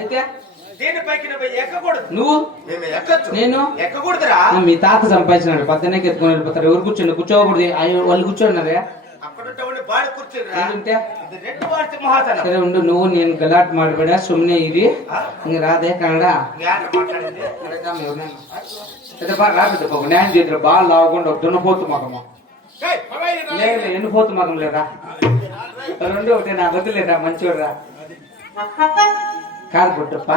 అయితే దీనిపైకి ఎక్కకూడదు. నువ్వు మేము ఎక్కచ్చు. నేను ఎక్కకూడదురా. మీ తాత సంపాదించినాడు పక్కనే ఎత్తుకొని వెళ్ళిపోతారు. ఎవరు కూర్చోండి కూర్చోకూడదు. వాళ్ళు కూర్చోన్నారే అక్కడ బాడి కూర్చుంటే సింహాసనం. సరే ఉండు నువ్వు నేను గలాట్ మాట్లాడా సుಮ್ಮನೆ ఇరి ఇంక రాదే కన్నడ రాబిద్దు న్యాయం చేద్దరు బాగా లావకుండా దున్నపోతు మగము లేదు ఎండిపోతు మగం లేదా రెండు ఒకటి నా వద్దులేరా మంచివాడురా కాదు బుట్టప్ప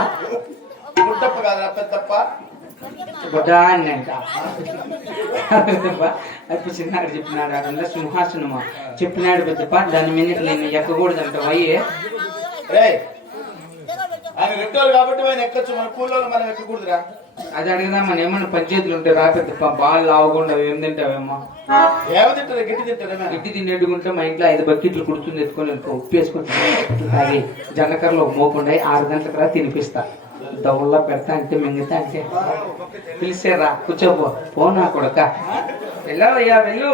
గుడ్డప్ప కాదు పెద్దప్ప బుడ్డా అన్నాక అది చిన్నాడు చెప్పినాడు అదంతా సింహాసనము చెప్పినాడు పెద్దప్ప దాని మీద నేను ఎక్కకూడదంట అయ్యే ఆయన రెడ్డోళ్ళు కాబట్టి ఆయన ఎక్కచ్చు. మన కూలోళ్ళు మనం ఎక్కకూడదురా. అది అడిగినా మన ఏమన్నా పంచాయతీలు ఉంటే రా పెద్దప్ప బాగా లావకుండా ఏం తింటావేమో ఏమో గిట్టి తింటారా. గిట్టి తినేట్టుకుంటే మా ఇంట్లో 5 బకెట్లు కుడుతుంది ఎత్తుకొని ఉప్పు వేసుకుంటాను తాగి జనకర్లో ఒక మోపుండే 6 గంటలకు రా తినిపిస్తా దౌల్లో పెడతా అంటే మింగితా అంటే పిలిస్తే రా కూర్చోపో పో నా కొడక వెళ్ళవయ్యా వెళ్ళు.